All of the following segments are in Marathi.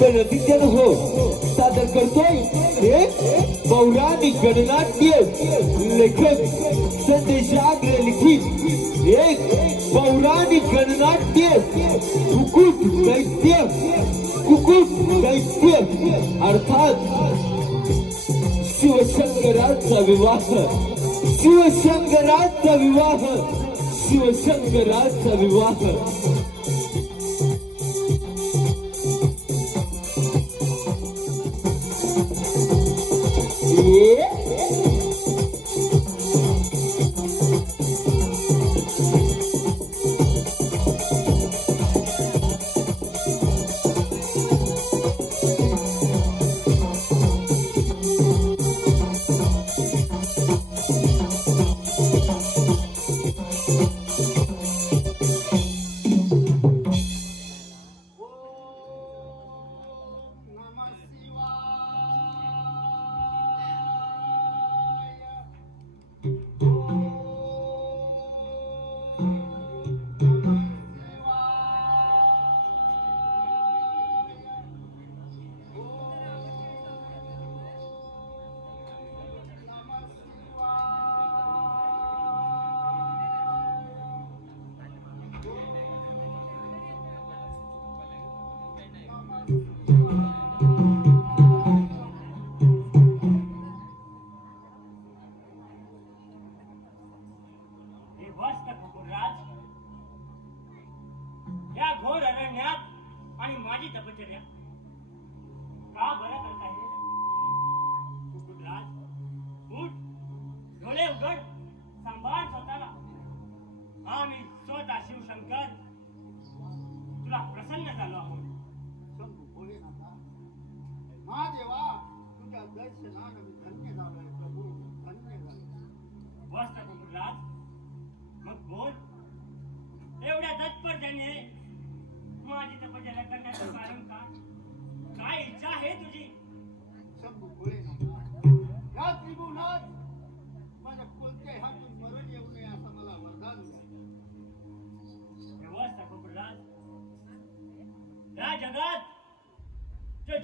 तर नतीजन हो सादर करतोय एक पौराणिक गणनाट्य लेखक संदेशाग्र लिखित एक पौराणिक गणनाट्य कुकुट दैत्य अर्थात शिवशंकराचा विवाह शिवशंकराचा विवाह शिवशंकराचा विवाह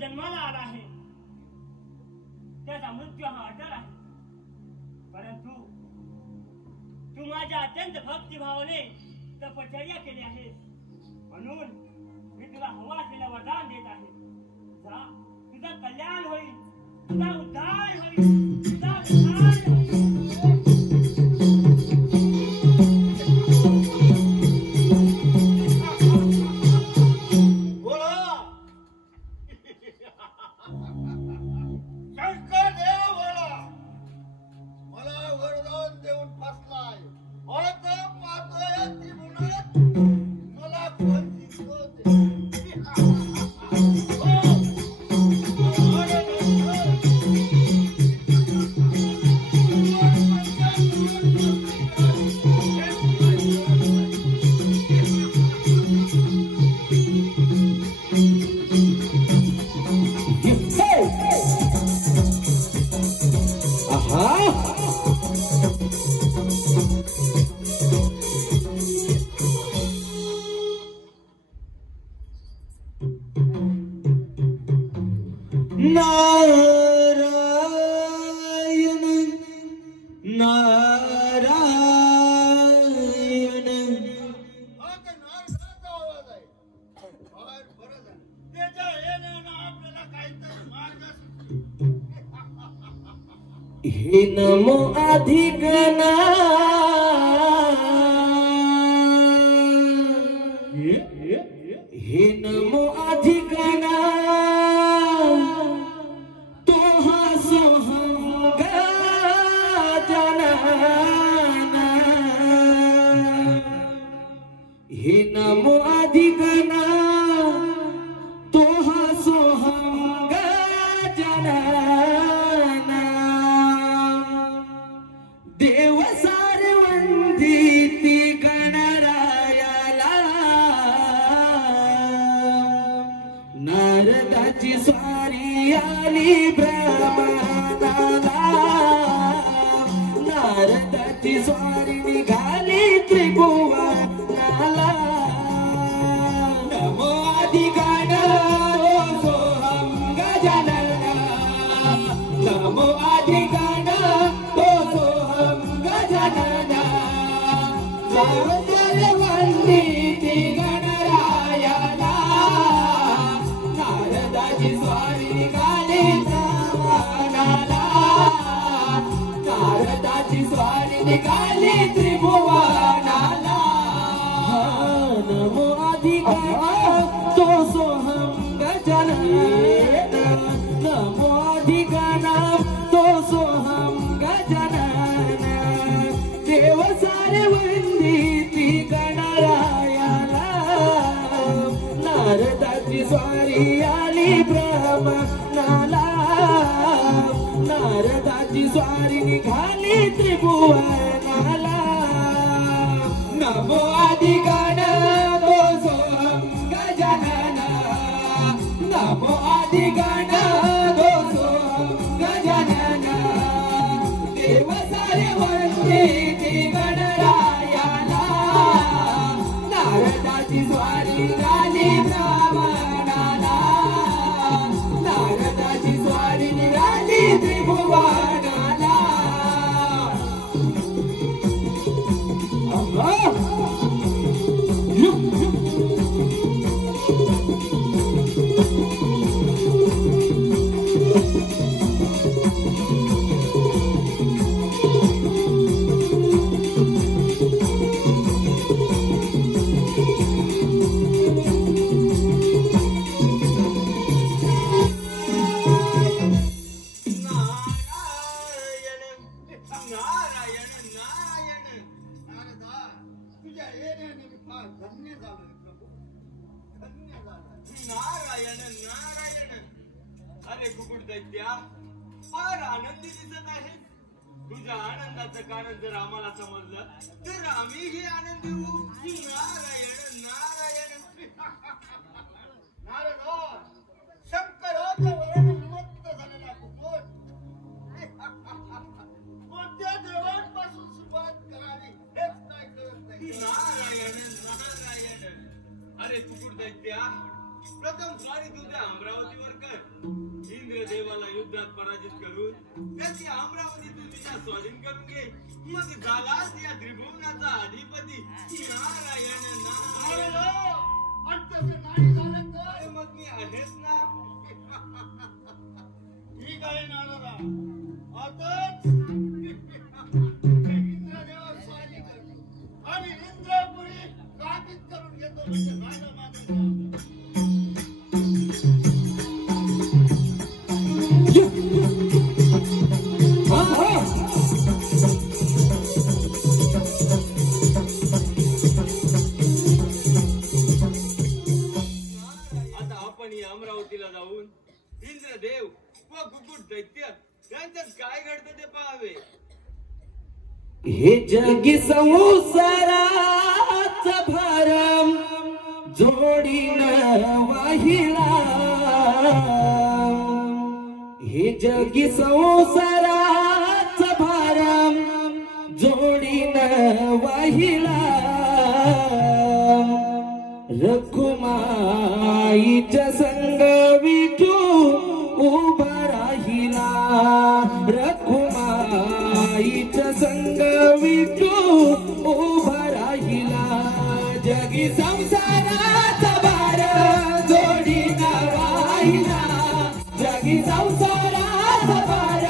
जन्माला आला आहे त्याचा मृत्यू हा अटळ आहे परंतु तू माझ्या अत्यंत भक्तिभावाने तपश्चर्या केली आहे म्हणून मी तुला हवा असलेलं वरदान देत आहे जा तुझं कल्याण होईल तुझा उद्धार होईल तुझा उद्धार हे नमो अधिगणा हे नमो अधिगणा तो सोहंग जनाना हे नमो अधिगणा तो सोहंग जनाना देव सारवंदिती गणरायाला नारदाची स्वारी आली ब्रह्मानाला नारदाची स्वारी निघाली त्रिभुवनाला नमो अधिगणा नारदाची स्वारी निघाली ब्रह्मांडाला नारदाची स्वारी निघाली त्रिभुवनाला नमो अधिकार तो सोहम गजानन नमो अधिकार तो सोहम गजानन देव सारे वंदिती गणरायाला नारदाची स्वारी आली ब्रह्मांडाला नारदाची स्वारी निघाली त्रिभुवनाला नमो अधिगण तो सोहम गजानन नमो अधिगण तो सोहम गजानन देव सारे वंदिती गणरायाला नारदाची स्वारी निघाली ब्रह्मांडाला नारदाची स्वारी निघाली त्रिभुवनाला नारायण नारायण अरे कुकुट दैत्या फार आनंदी दिसत आहे तुझ्या आनंदाचं कारण जर आम्हाला समजलं तर आम्हीही आनंदी होऊ नारायण नारायण नारद शंकराच्या वरण विमुक्त झालेला कुकुट कोणत्या देवांपासून सुरुवात करावी हेच नाही कळत नाही नारायण नारायण अरे कुकुट दैत्या प्रथम स्वारी तुझ्या अमरावतीवर कर इंद्रदेवाला युद्धात पराजित करून त्याची अमरावती तुझ्या स्वाधीन करून घे मग झालास या त्रिभुवनाचा अधिपती नारायण नारायण नाही झालं तर मग मी आहेच ना ठीक आहे नारदा आताच इंद्रदेवा स्वारी कर आणि इंद्रपुरी काबीज करून घेतो म्हणजे झालं माझं अमरावतीला जाऊन इंद्रदेव व कुकुट दैत्य यांच्यात काय घडतं ते पाहावे हे जगी संसाराच भारम जोडीनं वाहिला हे जगी संसाराच भारम जोडीनं वाहिला रखुमाईच्या संग विठू उभा राहिला रखुमाईच्या संग विठू उभा राहिला जगी संसाराचा भार जोडीनं वाहिला जगी संसाराचा भार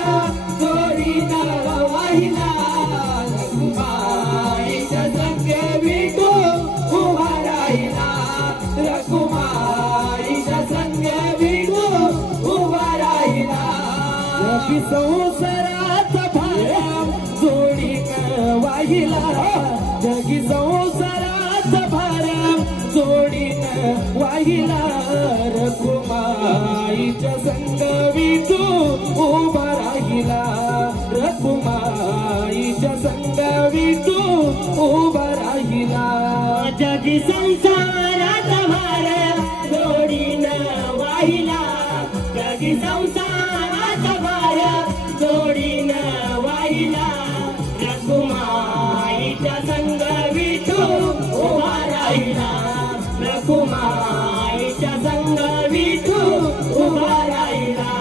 जोडीनं वाहिला रखुमाईच्या संग विठू उभा राहिला रखुमाईच्या संग विठू उभा राहिला जगी संसाराचा भार जोडीनं वाहिला जगी संसाराचा भार जोडीनं वाहिला रखुमाईच्या संग विठू उभा राहिला रखुमाईच्या संग विठू उभा राहिला जगी संसाराचा भार जोडीनं वाहिला जगी संसाराचा भार जोडीनं वाहिला रखुमाईच्या संग विठू उभा राहिला रखुमाईच्या संग विठू उभा राहिला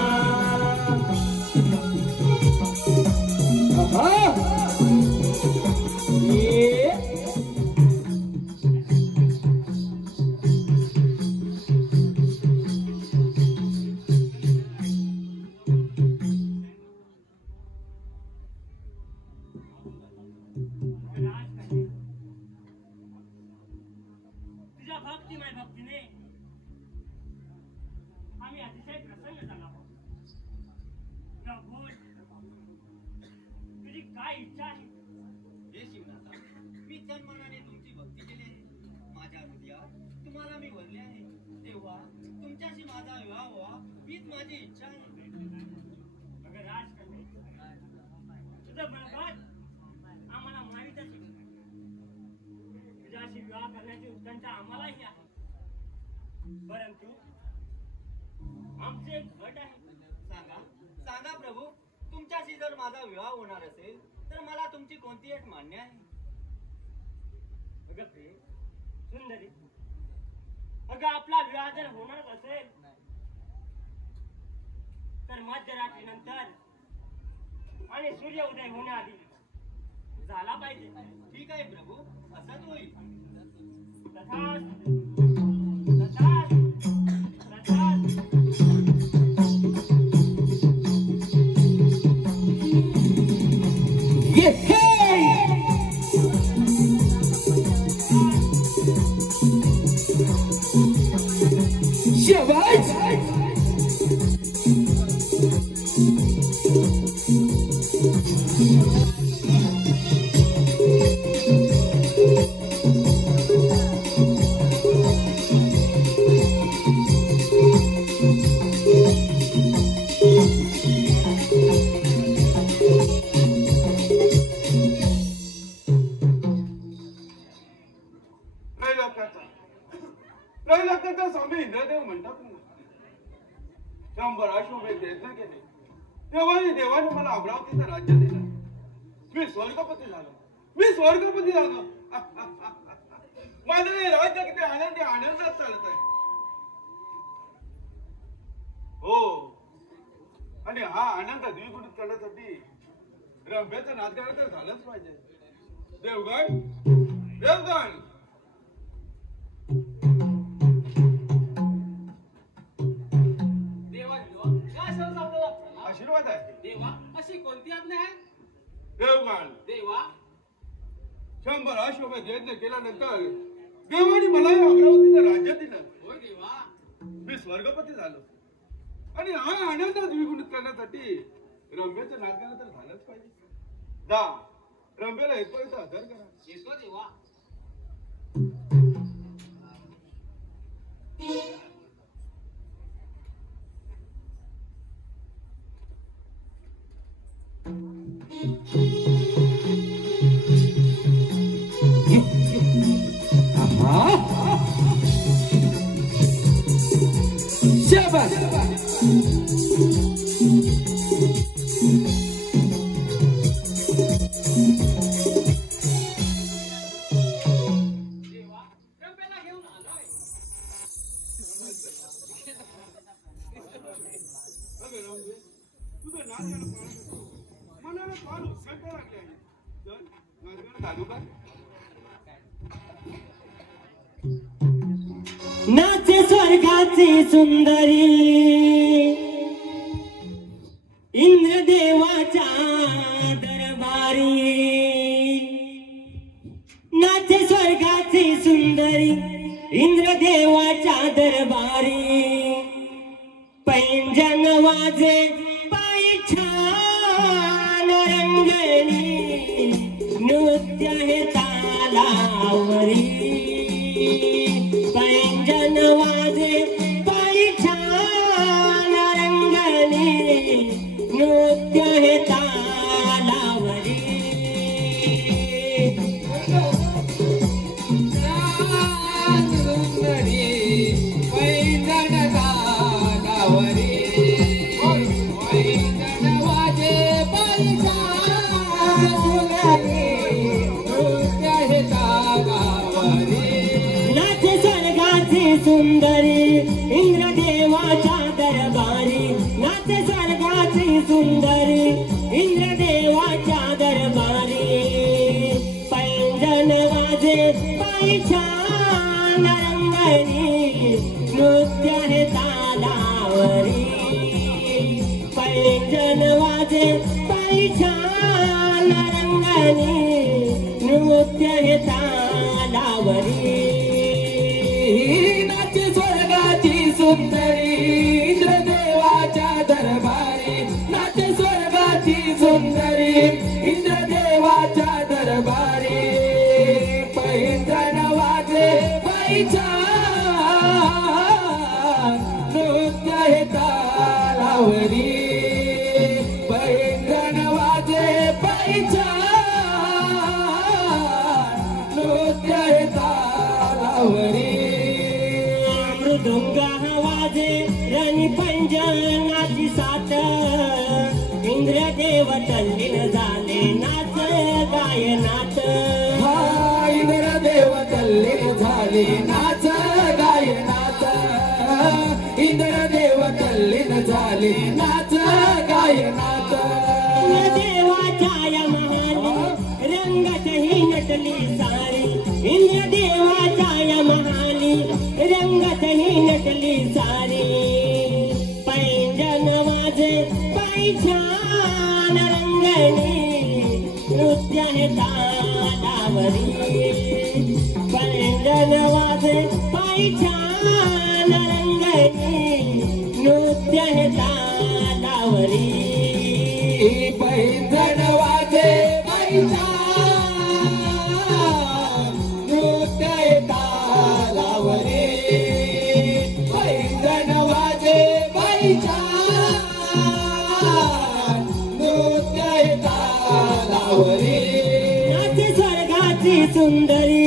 हीच माझी इच्छा आहे. अगं राजकन्या, तुझं बळकट आम्हाला माहीतच आहे. तुझ्याशी विवाह करण्याची उत्कंठा आम्हालाही आहे. परंतु आमचे एक अट आहे. सांगा सांगा प्रभू, तुमच्याशी जर माझा विवाह होणार असेल तर मला तुमची कोणती अट मान्य आहे? अगं प्रिय सुंदरी, अगं आपला विवाह जर होणार असेल तर मध्यरात्रीनंतर आणि सूर्य उदय होण्याआधी झाला पाहिजे. ठीक आहे प्रभू, असंच होईल. तथास्तु, तथास्तु, तथास्तु. स्वामी इंद्रदेव म्हणतात ना, 100 अश्वमेध प्रयत्न केले तेव्हाही देवाने मला अमरावतीचं राज्य दिलं. मी स्वर्गपती झालो. माझं हे राज्य किती आनंदात चालत आहे. हो, आणि हा आनंद द्विगुणित करण्यासाठी रंभेचं नाचगाणं तर झालंच पाहिजे. देवगण, देवगण, आशीर्वाद आहे. देवा, अशी कोणती आज्ञा आहे? देवगण, देवा, 100 अश्वमेध यज्ञ केल्यानंतर देवाने मला अमरावतीचं राज्य दिलं. होय देवा. मी स्वर्गपती झालो. आणि हा आनंद द्विगुणित करण्यासाठी रंभेचं नाचगाणं तर झालंच पाहिजे. जा, रंभेला येतोय तर हजर करा. येतो देवा. नाचे स्वर्गाची सुंदरी इंद्रदेवाच्या दरबारी. नाचे स्वर्गाची सुंदरी इंद्रदेवाच्या दरबारी. पैंजन वाजे पायी छान रंगणी नृत्य हे तालावरी. पैंजन वाजे पायी छान रंगणी नृत्य हे तालावरी. सुंदरी इंद्रदेवाच्या दरबारी. नाचे स्वर्गाची सुंदरी इंद्रदेवाच्या दरबारी. पैंजन वाजे पायी छान रंगणी नृत्य हे तालावरी. पैंजन वाजे पायी छान रंगणी नृत्य हे तालावरी. नाचे स्वर्गाची सुंदरी इंद्रदेवाच्या दरबारी. नाचे स्वर्गाची सुंदरी इंद्रदेवाच्या दरबारी. पैंजन वाजे पायी छान नृत्य हे तालावरी. तालावरी पैंजण वाजे पायीचा नृत्य तालावरी मृदुंग वाजे रणि पंजनाची साथ इंद्रदेव तल्लीन झाले नाच गायनात इंद्रदेव तल्लीन झाले नाच गायनात इंद्रदेव तल्लीन झाले नाच गायनात देवाच्या या महाली रंगात ही नटली सारी इंद्रदेवाच्या या महाली रंगात ही नटली सारी पैंजण वाजे पायीछान रंगणी नृत्य हे तालावरी पैंजण वाजे पायीछान रंगणी नृत्य हे तालावरी पैंजण वाजे पायीचा नृत्य तालावरी पैंजण वाजे पायीचा नृत्य तालावरी नाचे स्वर्गाची सुंदरी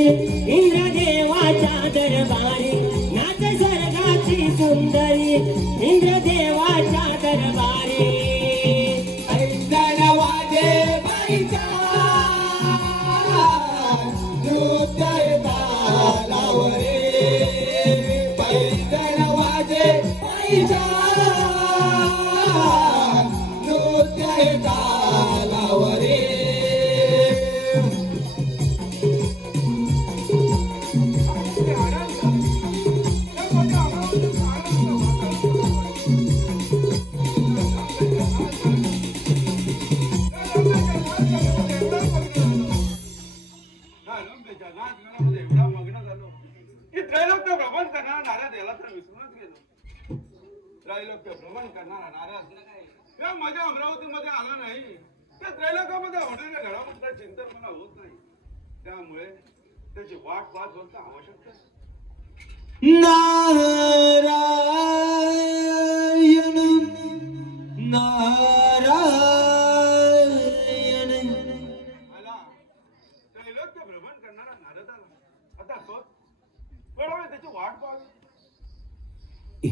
इंद्रदेवाच्या दरबारी नाचे स्वर्गाची सुंदरी इंद्रदेवाच्या दरबारी पैंजण वाजे पायीचा नृत्य तालावरी पैंजण वाजे पायीचा नृत्य तालावरी रंभेच्या नाचगाण्यामध्ये एवढा मग्न झालो की त्रैलोक्य भ्रमण करणारा नारद याला तर विसरूनच गेलो. त्रैलोक्य भ्रमण करणारा नारद या माझ्या अमरावतीमध्ये आला नाही. त्या त्रैलोक्यामध्ये होणाऱ्या घडामोडीचं चिंतन मला होत नाही. त्यामुळे त्याची वाट पाहत होणं आवश्यक आहे. नारायण नारायण आला त्रैलोक्य भ्रमण करणारा नारद आला. आता तो थोडा वेळ त्याची वाट पाहावी.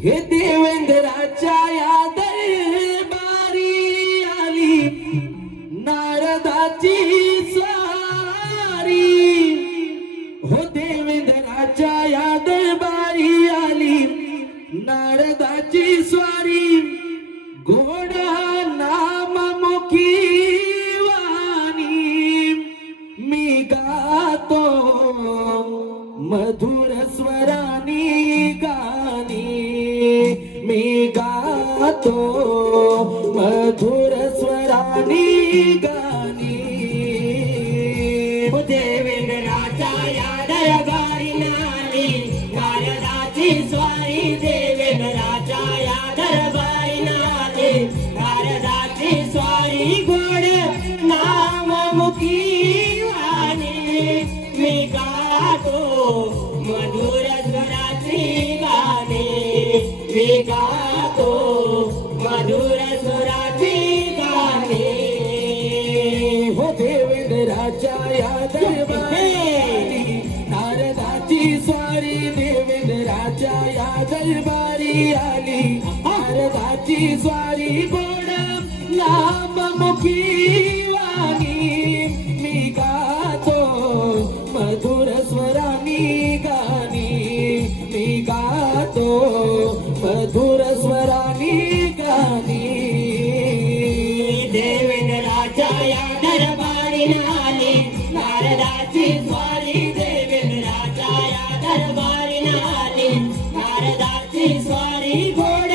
हे देवेंद्राच्या या दरबारी आली नारदाची स्वारी हो देवेंद्राच्या या दरबारी आली नारदाची स्वारी गोड नाम मुखी वाणी मी गातो मधुर स्वरानी गाणी मी गातो मधुर स्वरानी गाणी देवेंद्राच्या या दरबारी नाली नारदाची स्वारी देवेंद्राच्या या दरबारी नाली नारदाची स्वारी गोड नाम मुखी वाणी मी गातो मधुर स्वराची गाणी मी गातो मधुर स्वराची गाणी हो देवेंद्राच्या या दरबारी नारदाची स्वारी देवेंद्राच्या या दरबारी आली नारदाची स्वारी गोड नाम मुखी वाणी मी गातो मधुर स्वरानी गाणी मी गातो मधुर स्वरानी गाणी देवेंद्राच्या या दरबारी नाली नारदाची स्वारी देवेंद्राच्या या दरबारी नाली नारदाची स्वारी गोड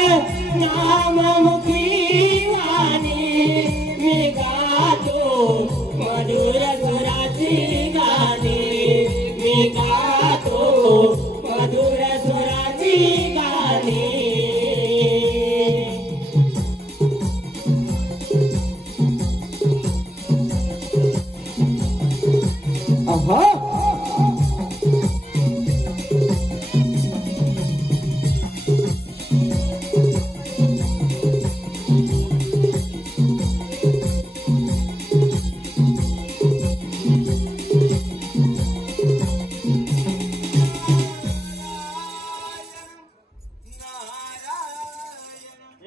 नाम मुखी वाणी मी गातो मधुर स्वराची गाणी मी गातो मधुर स्वराची गाणी आहा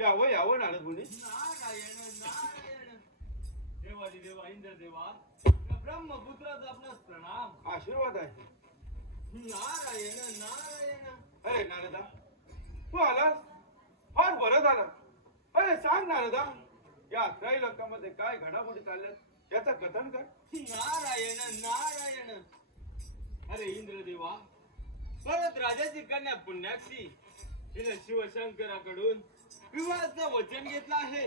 यावं नारद मुनी. नारायण नारायण. देवादी देवा इंद्र देवा ब्रह्मपुत्राचा आपणास प्रणाम. आशीर्वाद आहे. नारायण नारायण. अरे नारदा तू आलास फार बरं झालं. अरे सांग नारदा या त्रैलोक्यामध्ये काय घडामोडी चालल्यात याचं कथन कर. नारायण नारायण. अरे इंद्र देवा परत राजाची कन्या पुण्याक्षी तिने शिवशंकराकडून विवाहाचं वचन घेतलं आहे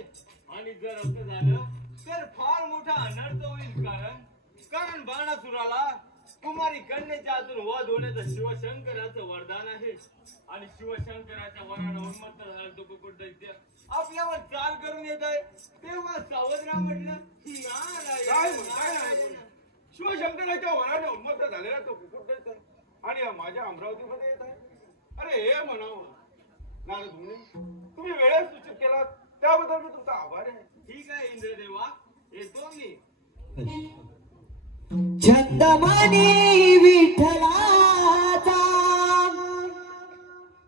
आणि जर असं झालं तर फार मोठा अनर्थ होईल. कारण बाणासुराला कुमारी कन्येच्या हातून वध होण्याचं शिवशंकराचं वरदान आहे आणि शिवशंकराच्या वरानं उन्मत्त झाला तो कुकुट दैत्य आपल्यावर चाल करून येत आहे. तेव्हा सावधराम म्हटलं काय नारायण. शिवशंकराच्या वराने उन्मत्त झालेला तो कुकुट दैत्य आणि माझ्या अमरावतीमध्ये येत आहे. अरे हे म्हणावं नारद मुनी तुम्ही वेळेस सूचित केला त्याबद्दल मी तुमचा आभार आहे. ठीक आहे इंद्रदेवा येतो मी. छंदमानी विठ्ठलाचा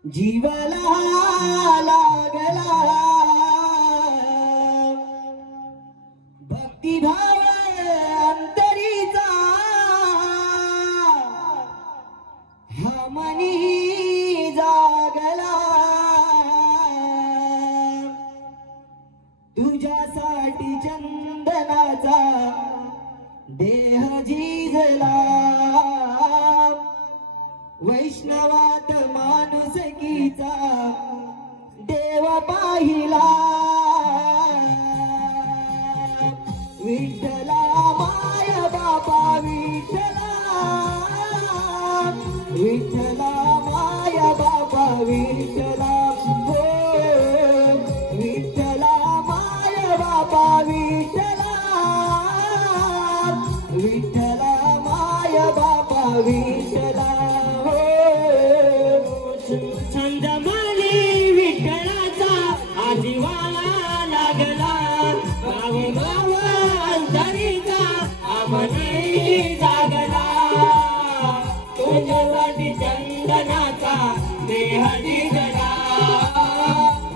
जीवाला लागला भक्तिभाव अंतरीचा हा मनी जागला तुझ्यासाठी चंदनाचा देह झिजला वैष्णवात माणुसकीचा देव पाहिला विठ्ठला माय बाबा विठ्ठला विठ्ठला माय बाबा विठ्ठला हो विठ्ठला माय बाबा विठ्ठला विठ्ठला माय बाबा विठ्ठला हो छंदमानी विठ्ठलाचा आजीवाला लागला गाव अंतरीचा आमनी जागला तुझ्यासाठी चंदनाचा देह झिजला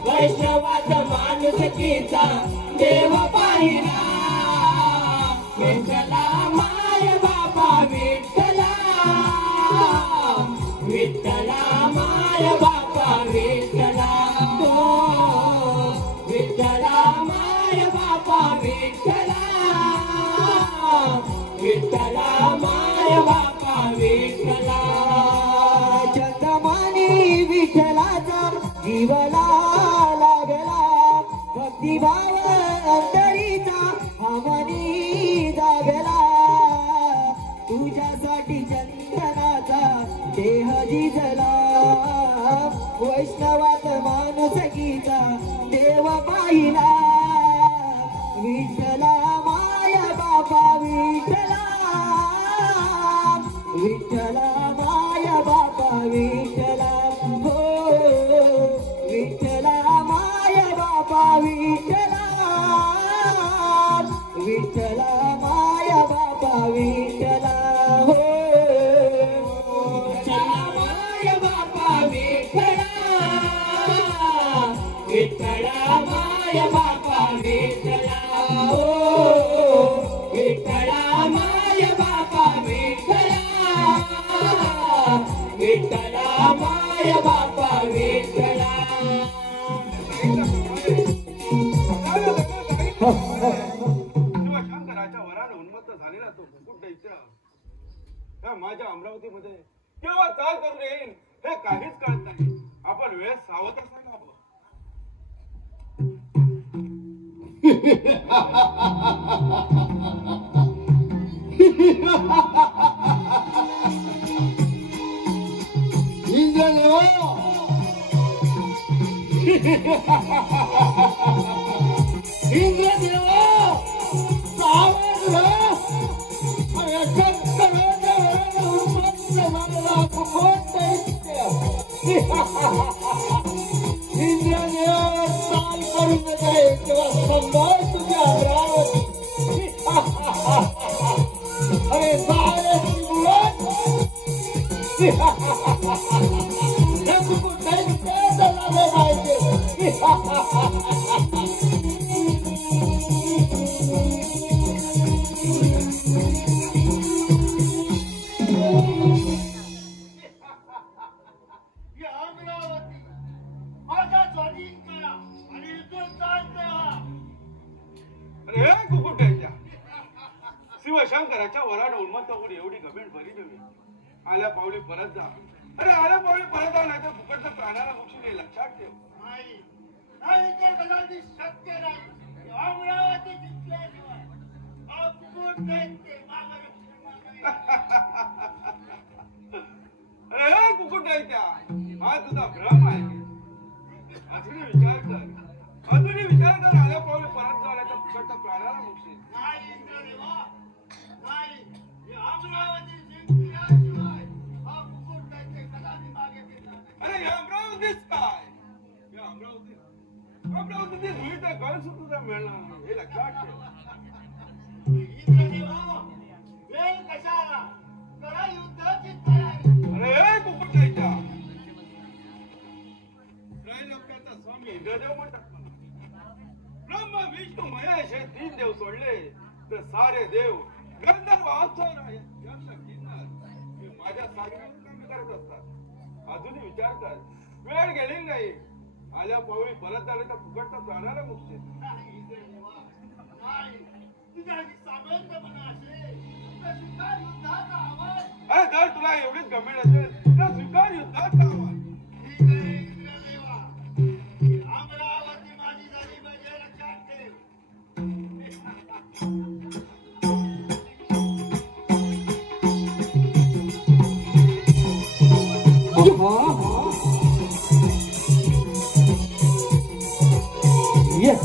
वैष्णवाच माणुसकीचा देव पाहिला विठ्ठला माय बाबा विठ्ठला विठ्ठला माय बाबा विठ्ठला हो विठ्ठला माय बाबा विठ्ठला विठ्ठला माय बाबा विठ्ठला चंदमानी विठ्ठलाचा जीवला लागला भक्तिभाव अंतरीचा हमनी जागला तुझ्यासाठी चंदनाचा देह झिजला वैष्णवात माणुसकीचा देव पाहिला विठ्ठला माय बाबा विठ्ठला विठ्ठला माय बाबा विठ्ठला हो विठ्ठला माय बाबा विठ्ठला विठ्ठला माय बाबा विठ्ठला हो विठ्ठला माय बाबा विठ्ठला विठ्ठला माय बाबा विठ्ठला हो विठ्ठला माय बाबा विठ्ठला विठ्ठला माय बाबा विठ्ठला शिवशंकराच्या वराने उन्मत्त झालेला तो कुकुट दैत्य त्या माझ्या अमरावतीमध्ये केव्हा चाल करून येईल हे काहीच कळत नाही. आपण वेळेस सावध असायला हवं. Ha ha ha! शिवशंकराच्या वराड उन्मत्त उडी एवढी गमेंट भरी देवी आल्या पावली परत जा. अरे आल्या पावली परत जा, नाही तर फुकटचं प्राणाला मोक्ष नाही. लक्षात ठेव. नाही ते कदाचित शक्य नाही. अमरावती जिंकल्याशिवाय अपूट दैत्य अरे कुकुट दैत्या, हा तुझा भ्रम आहे. अजूनही विचार कर, अजूनही विचार कर. आल्या पावली परत जा, नाही तर फुकटचं प्राणाला मोक्ष नाही. इंद्रदेवा नाही, अमरावती जिंकल्याशिवाय अपूट दैत्य कदाचित मागे फिरणार नाही. अरे या अमरावतीच काय, या अमरावती विविध गण सुद्धा मिळणार नाही. हे लक्षात ठेव. इंद्रदेवा वेळ कशाला, करा युद्धाची तयारी. अरे कुकुट दैत्या, त्रैलोक्याचा स्वामी इंद्रदेव म्हणतात मला. ब्रह्म विष्णू महेश हे 3 देव सोडले तर सारे देव गंधर्व अप्सर यांना किन्नर हे माझ्या सागरीवर कमी करत असतात. अजूनही विचार कर, वेळ गेली नाही. आल्या पावली परत झाले तर फुकटचा प्राणाला मोक्ष. नाही इंद्रदेवा नाही, तुझ्यासाठी सामर्थ्य म्हणा असेल तर स्वीकार युद्धाचा आवाज. अरे जर तुला एवढीच गंभीर असेल तर स्वीकार युद्धाचा आवाज. ठीक आहे इंद्रदेवा, अमरावती माझी झाली म्हणजे लक्षात ठेव. Yes.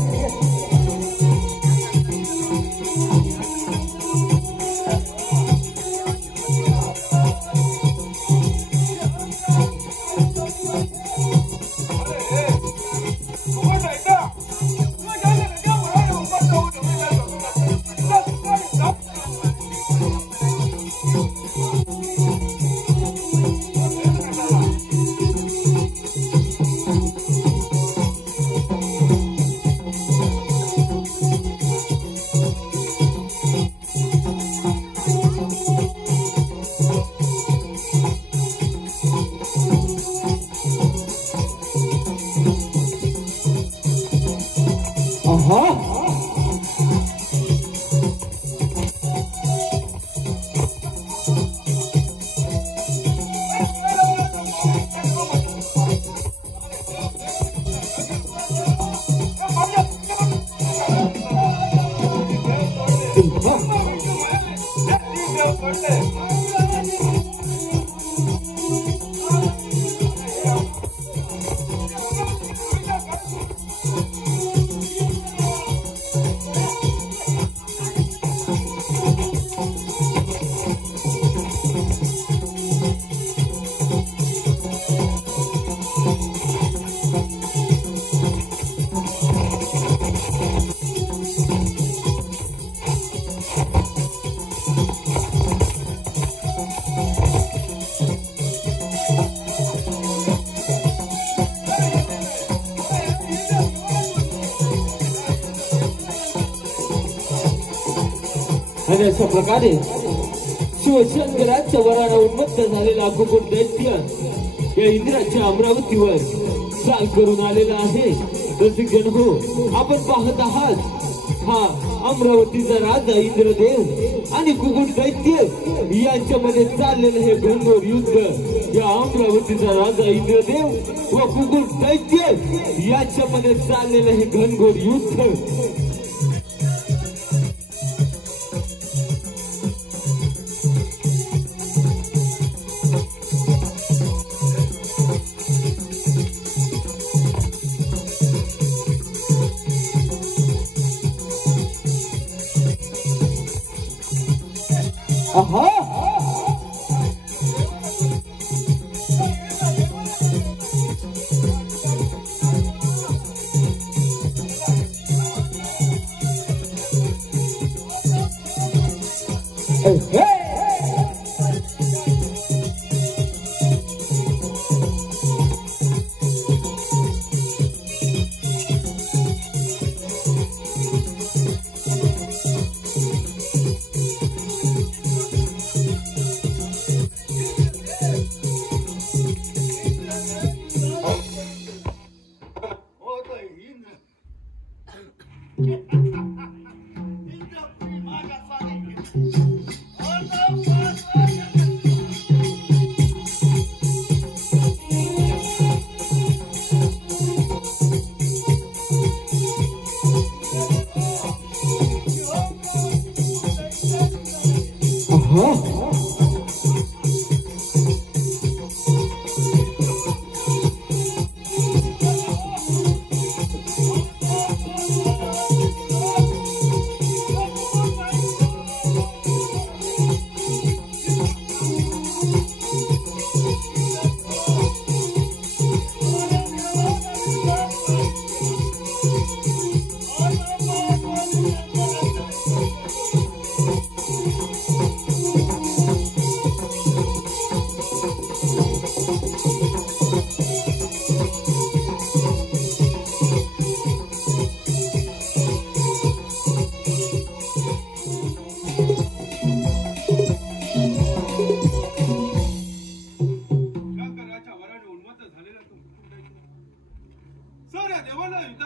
आणि अशा प्रकारे शिवशंकराच्या वराला उन्मत्त झालेला कुकुट दैत्य या इंद्राच्या अमरावतीवर चाल करून आलेला आहे. रसिकजन हो, आपण पाहत आहात हा अमरावतीचा राजा इंद्रदेव आणि कुकुट दैत्य यांच्यामध्ये चाललेलं हे घनघोर युद्ध. या अमरावतीचा राजा इंद्रदेव व कुकुट दैत्य यांच्यामध्ये चाललेलं हे घनघोर युद्ध.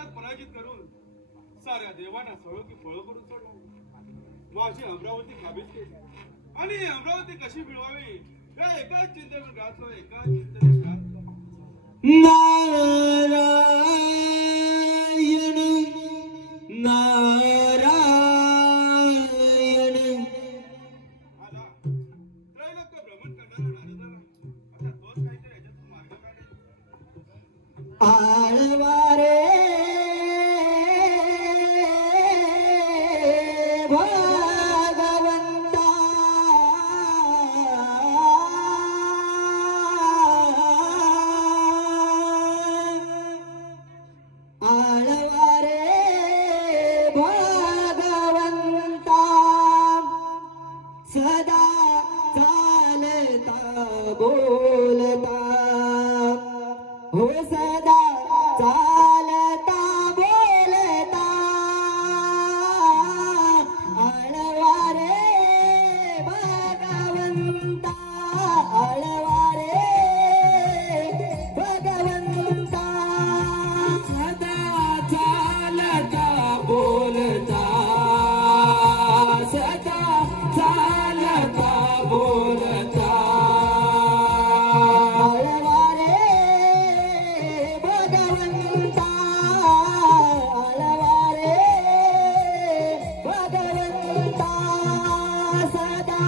युद्धात पराजित करून साऱ्या देवांना सळो की फळ करून सोडला. माझी अमरावती काबीज केली आणि अमरावती कशी मिळवावी या एकाच चिंतेवर घातलो, एकाच चिंतेवर घातलो. नारायण नारायण आला त्रैलोक्य भ्रमण करणारा नारदाला आता तोच काहीतरी याच्यातून मार्ग काढेल. आळवारे भगवंता आळवारे भगवंता सदा चालता बोलता हो सदा चालता बोलता आळवारे भगवंता आळवारे भगवंता सदा चालता बोलता सदा चालता बोलता आळवारे भगवंता आळवारे भगवंता सदा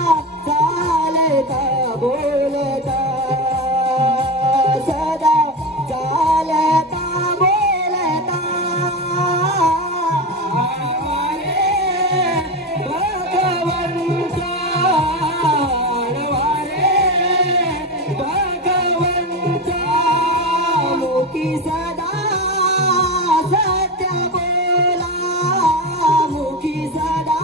चालता बोलता सदा चालता बोलता आळवारे भगवंता आळवारे भगवंता मुखी सदा सत्य बोला मुखी सदा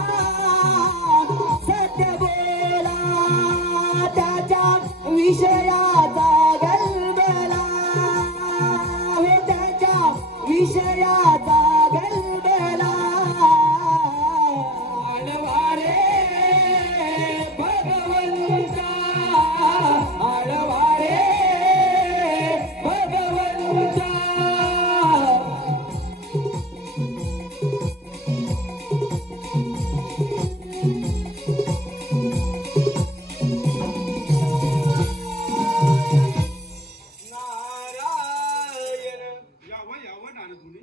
सत्य बोला त्याच्या विषयाचा गलबला हो त्याच्या विषयाचा गलबला आळवारे भगवंता आळवारे भगवंता नारायण यावं यावं नारदमुनी,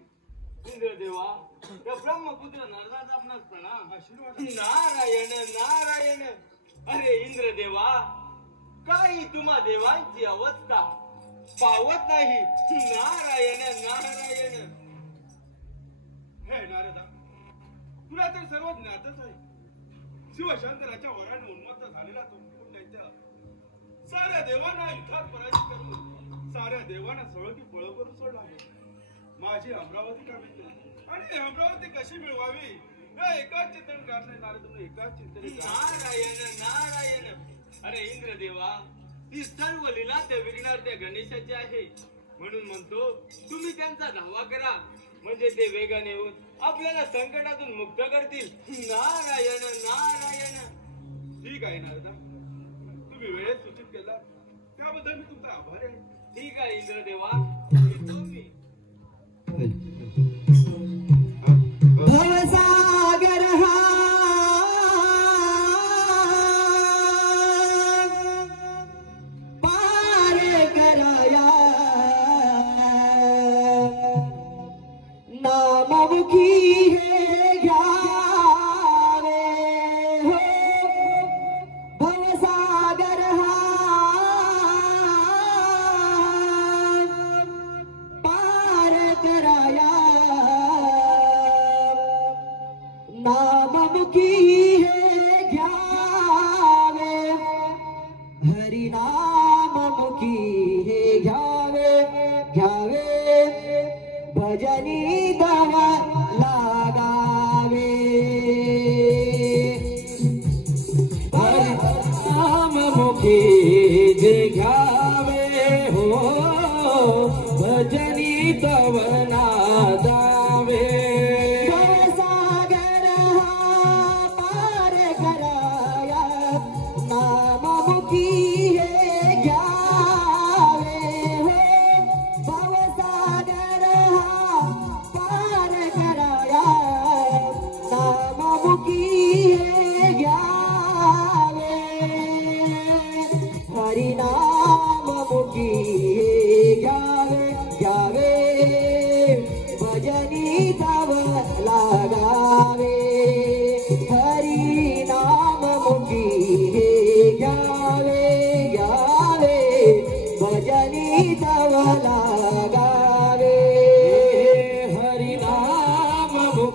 इंद्रदेवा त्या ब्रह्मपुत्र नरदाचा आपणास प्रणाम. आशीर्वाद. नारायण नारायण. अरे इंद्रदेवा, काही तुम्हा देवांची अवस्था पावत नाही. नारायण नारायण. हे नारदा, तुला तर सर्व ज्ञातच आहे. शिवशंकराच्या वराने उन्मत्त झालेला तो पुण्यैत्य साऱ्या देवांना युद्धात पराजित करून साऱ्या देवांना सळो की फळ करून सोडला आहे. माझी अमरावती काबीज केली आणि अमरावती कशी मिळवावी या एकाच चिंतन गाठले नारदमुनी, एकाच चिंतन नारायण नारायण. अरे इंद्रदेवा, ती सर्व लीला त्या विघ्नार त्या गणेशाची आहे. म्हणून म्हणतो तुम्ही त्यांचा धावा करा, म्हणजे ते वेगाने येऊन आपल्याला संकटातून मुक्त करतील. नारायण नारायण. ठीक आहे नारदा, तुम्ही वेळेत सूचित केला त्याबद्दल मी तुमचा आभारी आहे. ठीक आहे इंद्रदेवा, येतो मी. भवसागर हा पार कराया नाममुखी हे घ्यावे हो भवसागर हा पार कराया नाममुखी हे घ्यावे हरिनाममुखी हे घ्यावे घ्यावे भजनी दव लागावे हरिनाममुखी जे घ्यावे हो भजनी दव नादावे भवसागर हा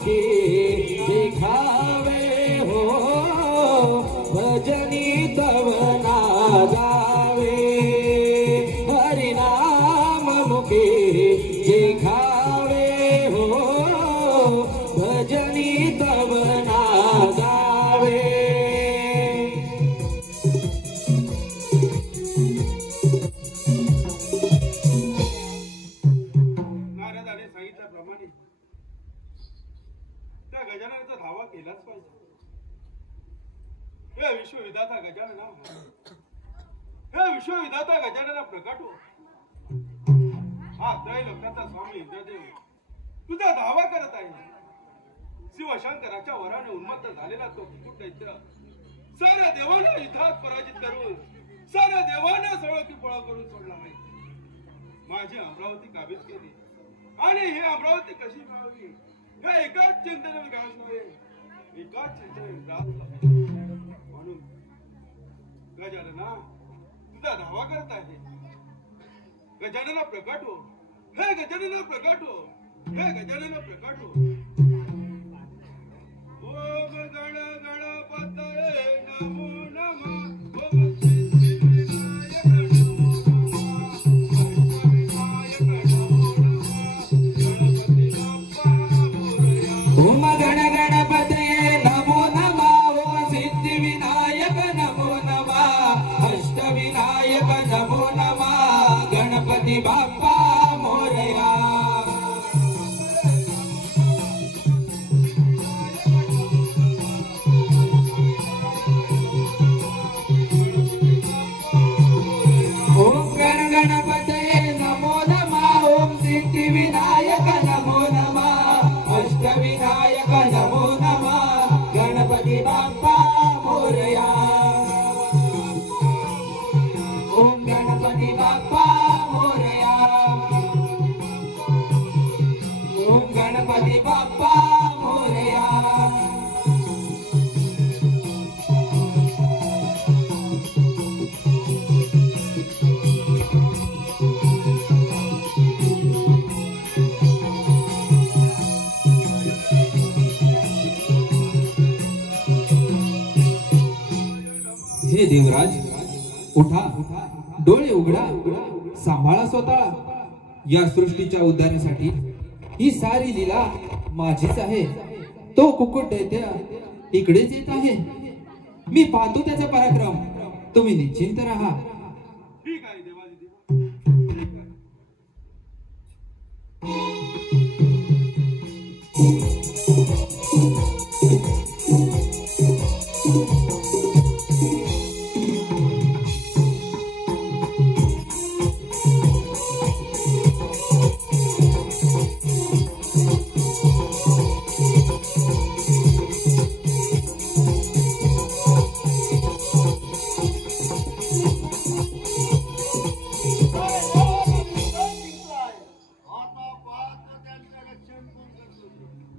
मुखे दिखावे हो भजनी तव नादावे हरिनाम मुखे दिखावे हो भजनी तव नादावे नारदाने सांगितल्याप्रमाणे त्या गजाननाचा धावा केलाच पाहिजे. हे विश्वविधाता गजानना, हे विश्वविधाता गजानना प्रकट हो. हा त्रैलोक्याचा स्वामी इंद्रदेव तुझा धावा करत आहे. शिवशंकराच्या वराने उन्मत्त झालेला तो कुकुट दैत्य साऱ्या देवांना युद्धात पराजित करून साऱ्या देवांना सळकी पळा करून सोडला आहे. माझी अमरावती काबीज केली आणि ही अमरावती कशी मिळवली हे एकाच चिंतने विकास नव्हे, एकाच चिंतने विकास म्हणून गजानना तुझा धावा करत आहे. गजानना प्रकट हो, हे गजानना प्रकट हो, हे गजानना प्रकट हो. ओम गण गणपतये नमो नमः. ओम सिद्धिविनायक नमो नमः. अष्टविनायक नमो नमः. गणपती बाप्पा मोरया. ओम गण गणपतये नमो नमः. ओम सिद्धिविनायक नमो नमः. अष्टविनायक नमो नमः. गणपती बाप्पा मोरया. ओम गणपती बाप्पा मोरया. ओम गणपती बाप्पा मोरया. हे देवराज उठा, डोळे उघडा, सांभाळा स्वतःला. या सृष्टीच्या उद्धारासाठी ही सारी लीला माझीच आहे. तो कुकुट दैत्य इकडेच येत आहे. मी पाहतो त्याचा पराक्रम. तुम्ही निश्चिंत राहा. ठीक आहे देवादिदेव.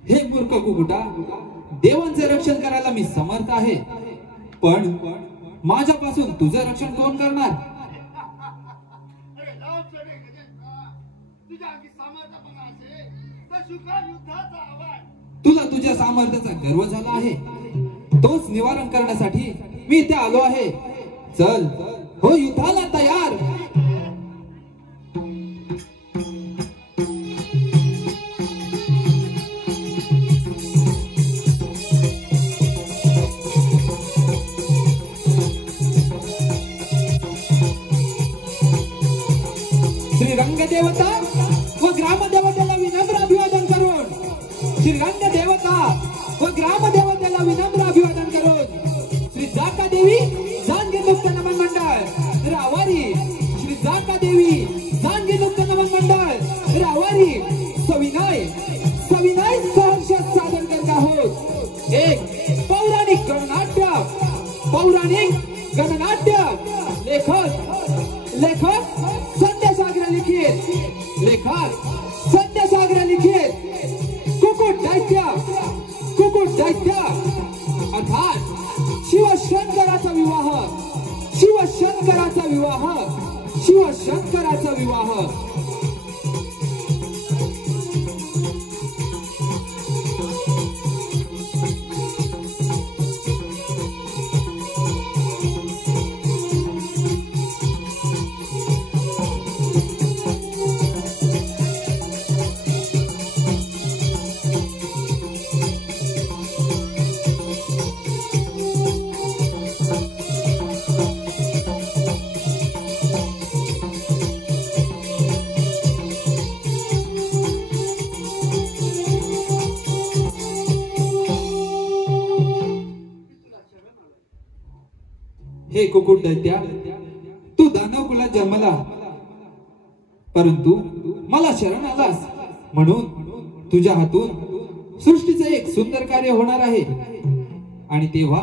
हे मूर्ख कुकुटा, देवांचे रक्षण करायला मी समर्थ आहे, पण माझ्यापासून तुझं रक्षण कोण करणार? तुला तुझ्या सामर्थ्याचा गर्व झाला आहे. तोच निवारण करण्यासाठी मी इथे आलो आहे. चल, हो युद्धाला तयार. रंगदेवता व ग्रामदेवतेला विनम्र अभिवादन करून, श्री रंगदेवता व ग्रामदेवतेला विनम्र अभिवादन करून, श्री जाका देवी जानगी मुक्त नमन मंडळ रावारी, श्री जाका देवी जानगी मुक्त नमन मंडळ रावारी सविनय सहर्ष सादर करत आहोत. एक पौराणिक गणनाट्य लेखक संदेशाग्र लिखित कुकुट दैत्य अर्थात शिवशंकराचा विवाह. हे कुकुट दैत्या, तू दानव कुलात जन्मला, परंतु मला शरण आलास म्हणून तुझ्या हातून सृष्टीचे एक सुंदर कार्य होणार आहे आणि तेव्हा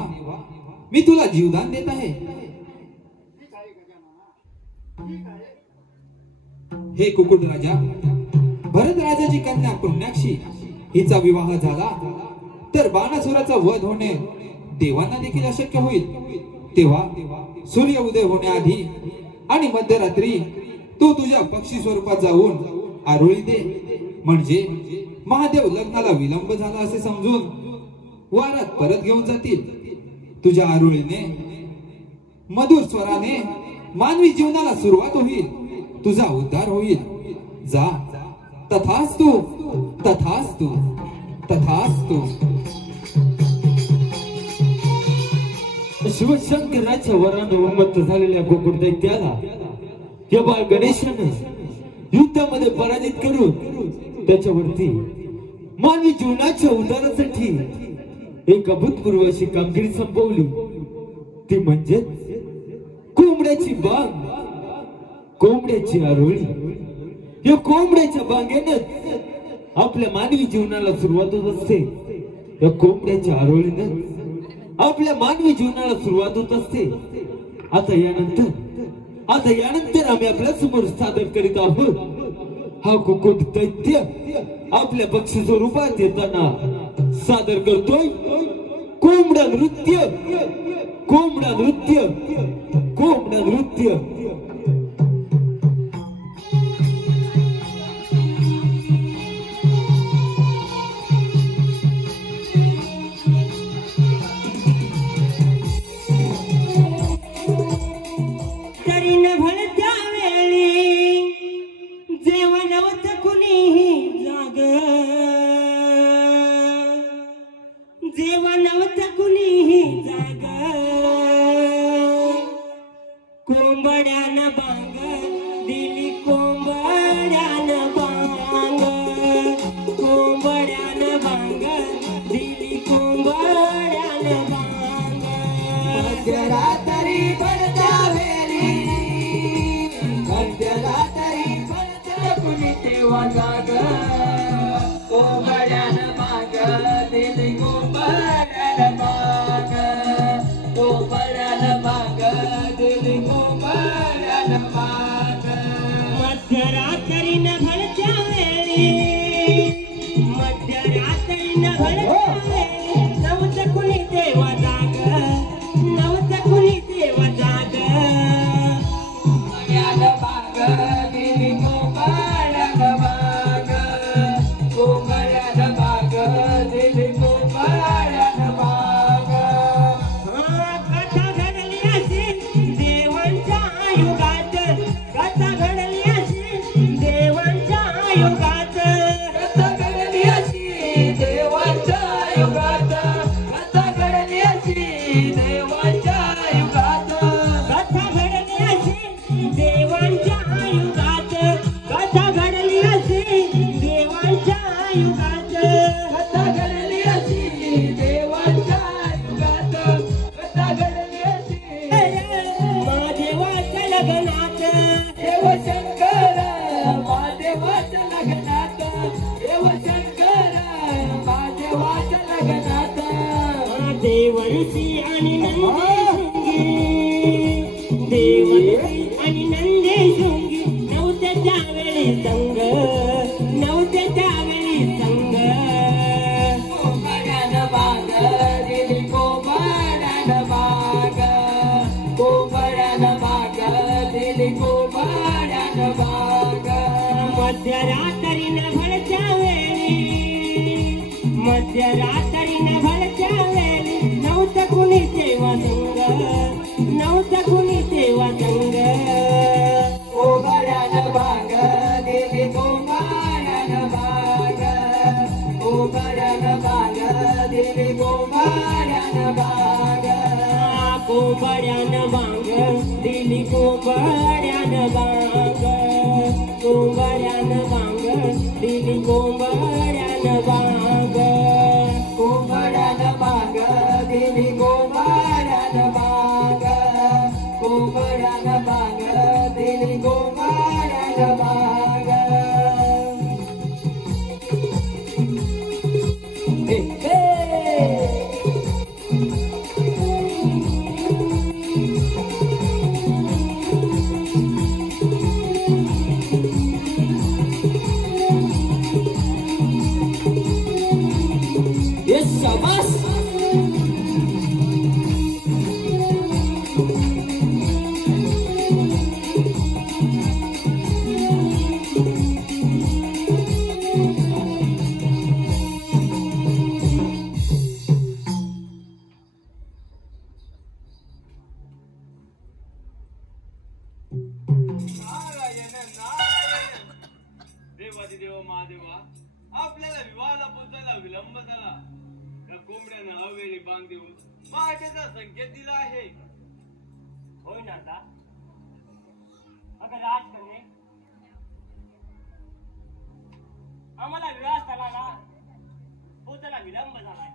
मी तुला जीवदान देत आहे. हे कुकुट राजा, भरत राजाची कन्या पुण्याक्षी हिचा विवाह झाला तर बाणासुराचा वध होणे देवांना देखील अशक्य होईल. तेव्हा सूर्य उदय होण्याआधी आणि मध्यरात्री तू तुझ्या पक्षी स्वरूपात जाऊन आरोळी दे, म्हणजे महादेव लग्नाला विलंब झाला असे समजून वारात परत घेऊन जातील. तुझ्या आरोळीने मधुर स्वराने मानवी जीवनाला सुरुवात होईल, तुझा उद्धार होईल. जा, तथास्तु, तथास्तु, तथास्तु. शिवशंकराच्या वरानं उन्मत्त झालेल्या गोकुळ दैत्याला या बाळ गणेशाने युद्धामध्ये पराजित करून त्याच्यावरती मानवी जीवनाच्या उद्धारासाठी एक अभूतपूर्व अशी कामगिरी संपवली. ती म्हणजे कोंबड्याची बांग, कोंबड्याची आरोळी. या कोंबड्याच्या बांगेनच आपल्या मानवी जीवनाला सुरुवात होत असते. या कोंबड्याच्या आरोळीनं आपल्या मानवी जीवनाला सुरुवात होत असते. आता यानंतर आम्ही आपल्या समोर सादर करीत आहोत हा कुकुट दैत्य आपल्या पक्षी स्वरूपात येताना सादर करतोय कोंबडा नृत्य, कोंबडा नृत्य, कोंबडा नृत्य. कोंबड्यानं बांग दिली, कोंबड्यानं बांग, कोंबड्यानं बांग दिली, कोंबड्यानं बांग. मध्यरात्री पडत्या वेळी, मध्यरात्री पडत्या कुणी तेव्हा जाग, कोंबड्यानं बांग दिली, कोंबड्यानं बांग, कोंबड्यानं बांग दिली, कोंबड्यानं बांग. मध्यरात्रीनं भरत्या वेळी, मध्यरात्रीनं भरत्या वेळी नव्हतं कुणी तेव्हा जाग, नव्हतं कुणी तेव्हा जाग, कोंबड्यानं बांग दिली, कोंबड्यानं बांग, कोंबड्यानं बांग दिली, कोंबड्यानं बांग. कथा घडली अशी देवांच्या युगात, कथा घडली अशी देवांच्या युगात, कथा घडली अशी देवांच्या युगात, कथा घडली अशी देवांच्या युगात, कथा घडली अशी देवांच्या युगात, कथा घडली अशी देवांच्या युगात, कथा घडली अशी देवांच्या युगात, कथा घडली अशी. महादेवाच्या लग्नात देवशंकर, महादेवाच्या लग्नात देवशंकर, महादेवाच्या लग्नात देवंशी आणि नंदेशृंगी, देवंशी आणि नंदेशृंगी नव्हत्या त्यावेळी संग, नव्हत्या त्यावेळी संग. कोंबड्यानं बांग दिली, कोंबड्यानं बांग, कोंबड्यानं बांग दिली, कोंबड्यानं बांग. मध्यरात्रीनं भरत्या वेळी, मध्यरात्रीनं भरत्या वेळी नव्हतं कुणी तेव्हा संग, नव्हतं कुणी तेव्हा संग. कोंबड्यानं बांग दिली, कोंबड्यानं बांग, कोंबड्यानं बांग दिली, कोंबड्यानं बांग, कोंबड्यानं बांग दिली, कोंबड्यानं बांग, कोंबड्यानं बांग दिली, कोंबड्यानं बांग, कोंबड्यानं बांग दिली, कोंबड्यानं बांग. शाबास. नारायण नारायण. देवादिदेव महादेवा, आपल्याला विवाहाला पोचायला विलंब झाला. त्या कोंबड्यानं अवेळी बांग देऊन पहाटेचा संकेत दिला आहे. होय नाता. अगं राजकन्ये, आम्हाला विवाह स्थळाला पोचायला विलंब झालाय.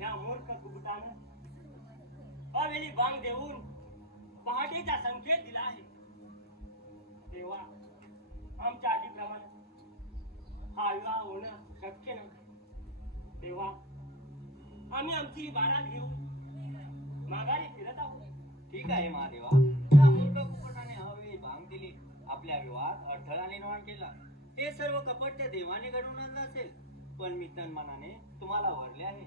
या मूर्ख कुकुटानं अवेळी बांग देऊन पहाटेचा संकेत दिला आहे. तेव्हा आमच्या अटीप्रमाणे हा विवाह होणं शक्य नाही. तेव्हा आम्ही आमची बारात घेऊन माघारी फिरत आहोत. ठीक आहे महादेवा, त्या मूर्ख कुकटाने अवेळी भांग दिली, आपल्या विवाहात अडथळा निर्माण केला. हे सर्व कपट त्या देवाने घडवून आणलं असेल. पण मी तन मनाने तुम्हाला वरले आहे.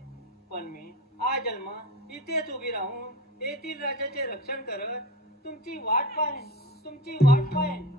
पण मी आ जन्म इथेच उभी राहून येथील राजाचे रक्षण करत तुमची वाट पाहेन.